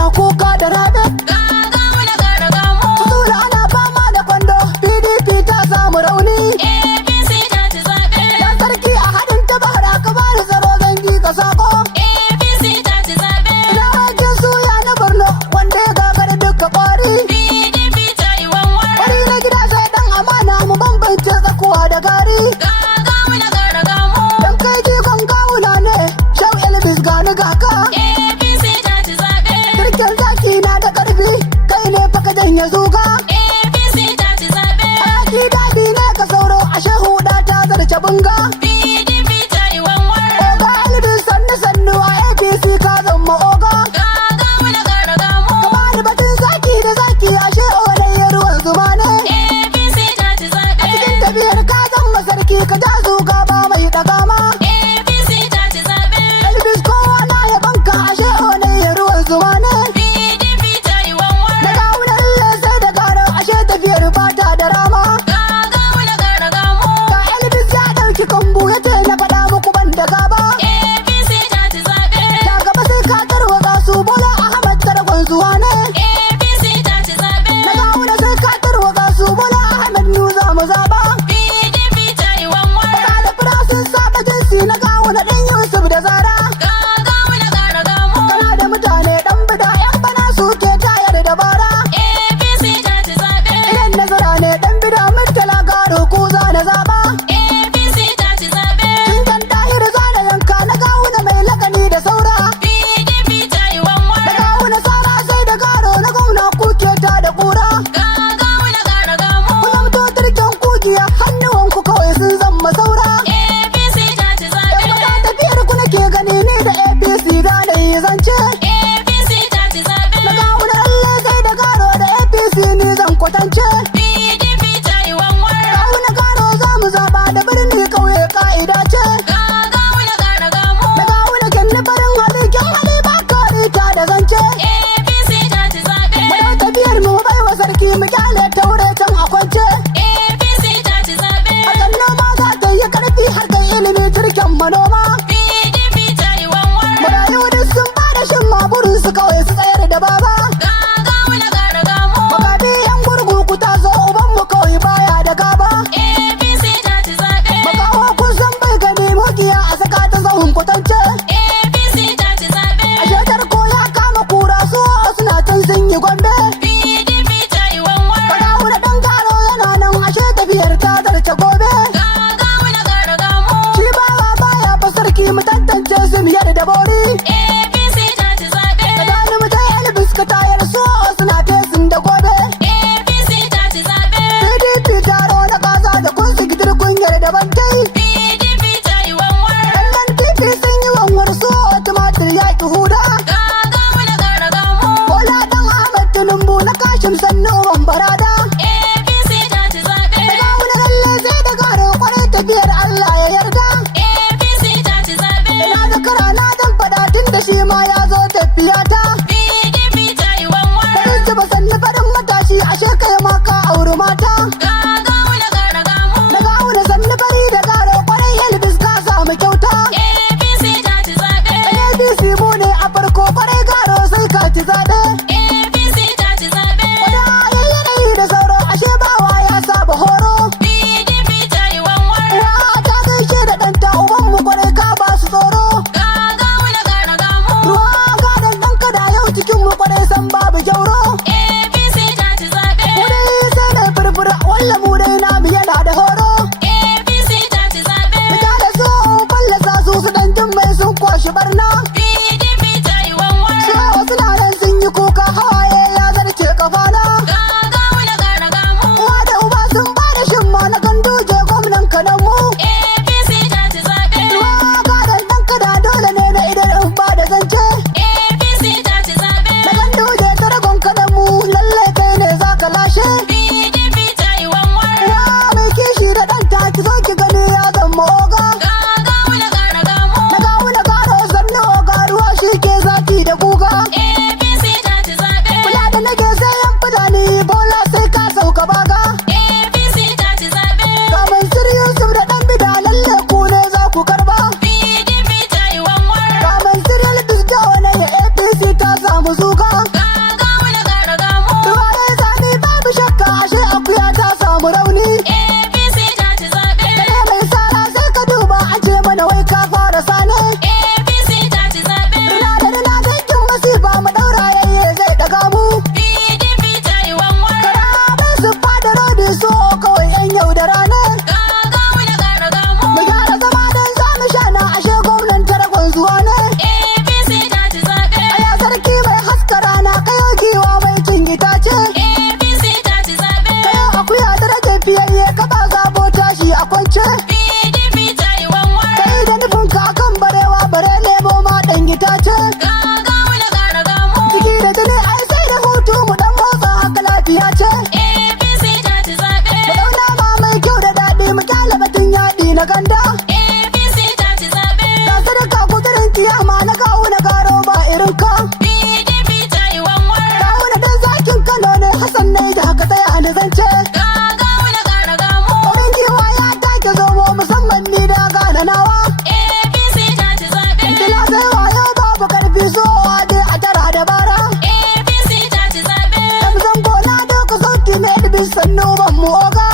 ana kuka da rabe. Gawuna gargamu. Sula ana fama da kwando, PDP ta samu rauni. APC ta ci zaɓe. Dan sarki a haɗin ta bara ka bani tsaro zangi ka sako. APC ta ci zaɓe. Ina hakin suya na Borno wanda ya gagara duka ƙwari. PDP ta yi wanwar. Wani na gida sai dan amana mu bambance tsakuwa da gari. Gawuna gargamu. Dan kai jikon kawuna ne, Shau Elvis gani gaka. APC ta ci zaɓe. Kirkin zaki na da ƙarfi, kai ne fa ka janye zuga. APC ta ci zaɓe. Aki daɗi ne ka sauro, ashe huɗa ta zarce bunga. PDP ta yi wanwar. Oga Elvis sannu sannu a APC ka zama oga. Gawuna gargamu. Ka bani batun zaki da zaki, ashe olayya ruwan zuma ne. APC ta ci zaɓe. Cikin tafiyar ka zama sarki ka ja zuga ba mai ɗaga ma. APC ta ci zaɓe. Elvis kowa na ya banka, ashe olayya ruwan zuma ne. PDP ta yi wanwar. Da gawunan sai da garo, ashe tafiyar bata da rama. Gawuna gargamu. Ka Elvis ya ɗauki kambu ya ce na faɗa muku ban da gaba. APC ta ci zaɓe. Da gaba sai ka tarwaga su Bola Ahmad targon zuwa ne. APC ta ci zaɓe. Na gawuna sai ka tarwaga su Bola Ahmad nu za mu zaba. PDP ta yi wanwar. Ba da fura sun saba jinsi na gawuna ɗan Yusuf da Zara. Gawuna gargamu. Kana da mutane ɗan bida ‘yan bana suke tayar da bara. APC ta ci zaɓe. Idan nazara ne ɗan bida murtala garo ku za na zaba. APC ta ci zaɓe. Cintan tahir za da yanka na gawuna mai lakani da saura. PDP ta yi Na wanwar. gawuna sara sai da garo na gwamna kuke ta da ƙura. Gawuna gargamu. Ku zamto turken kugiya hannuwanku kawai sun zama saura. APC ta ci zaɓe. Yan maza tafiyar ku nake gani ni da APC da na yi zance. APC ta ci zaɓe. Na gawuna lalle sai da garo da APC ni zan kwatance. PDP ta yi wanwar. Gawuna garo za mu zaɓa da birni kauye ka'ida ce. Gawuna gargamu. Na gawuna kyanni farin hali kyan hali ba kare ta da zance. APC ta ci zaɓe. Mu dau tafiyar mu bai wa sarki mu kyale taure can a kwance. APC ta ci zaɓe. Hakan noma za ta yi karfi har kai ilimi turken manoma. PDP ta yi wanwar. Marayu duk sun fara shin maburin su kawai su tsayar da baba. Gawuna gargamu. Magadi yan gurgu ku taso uban mu kawai baya da gaba. APC ta ci zaɓe. Makawa kun san bai gani mugiya a saka ta zahun kwatance. APC ta ci zaɓe. A shekar ko ya kama kura su suna can sun yi gombe. PDP ta yi wanwar. Kadawuna dan garo yana nan ashe tafiyar ta zarce gobe. Gawuna gargamu. Shi bawa baya fa sarki mu tantance su miyar da bori. APC ta ci zaɓe. Ka gani mu ta Elvis ka tayar su suna fesin da gobe. APC ta ci zaɓe. PDP taro na kasa da kun su gidir kunyar da bantai. PDP ta yi wanwar. Ɗan titi sun yi wanwar su tumatir ya ki huda. Gawuna gargamu. Bola ɗan Ahmad Tinubu na kashin sannu uban barada. APC ta ci zaɓe. Da gawuna lalle sai da garo kwarai tafiyar Allah ya yarda. APC ta ci zaɓe. Ina da kara na dan fada tun da shi ma ya zo tafiya ta. PDP ta yi wanwar. Karin ci ba sanni farin matashi ashe kai ma ka auri mata. Gawuna gargamu. Da gawuna sanni fari da garo kwarai Elvis ka samu kyauta. APC ta ci zaɓe. ABC mu ne a farko kwarai garo sai ka ci zaɓe. APC ta ci zaɓe. Wada yanayi da sannu ban mu oga.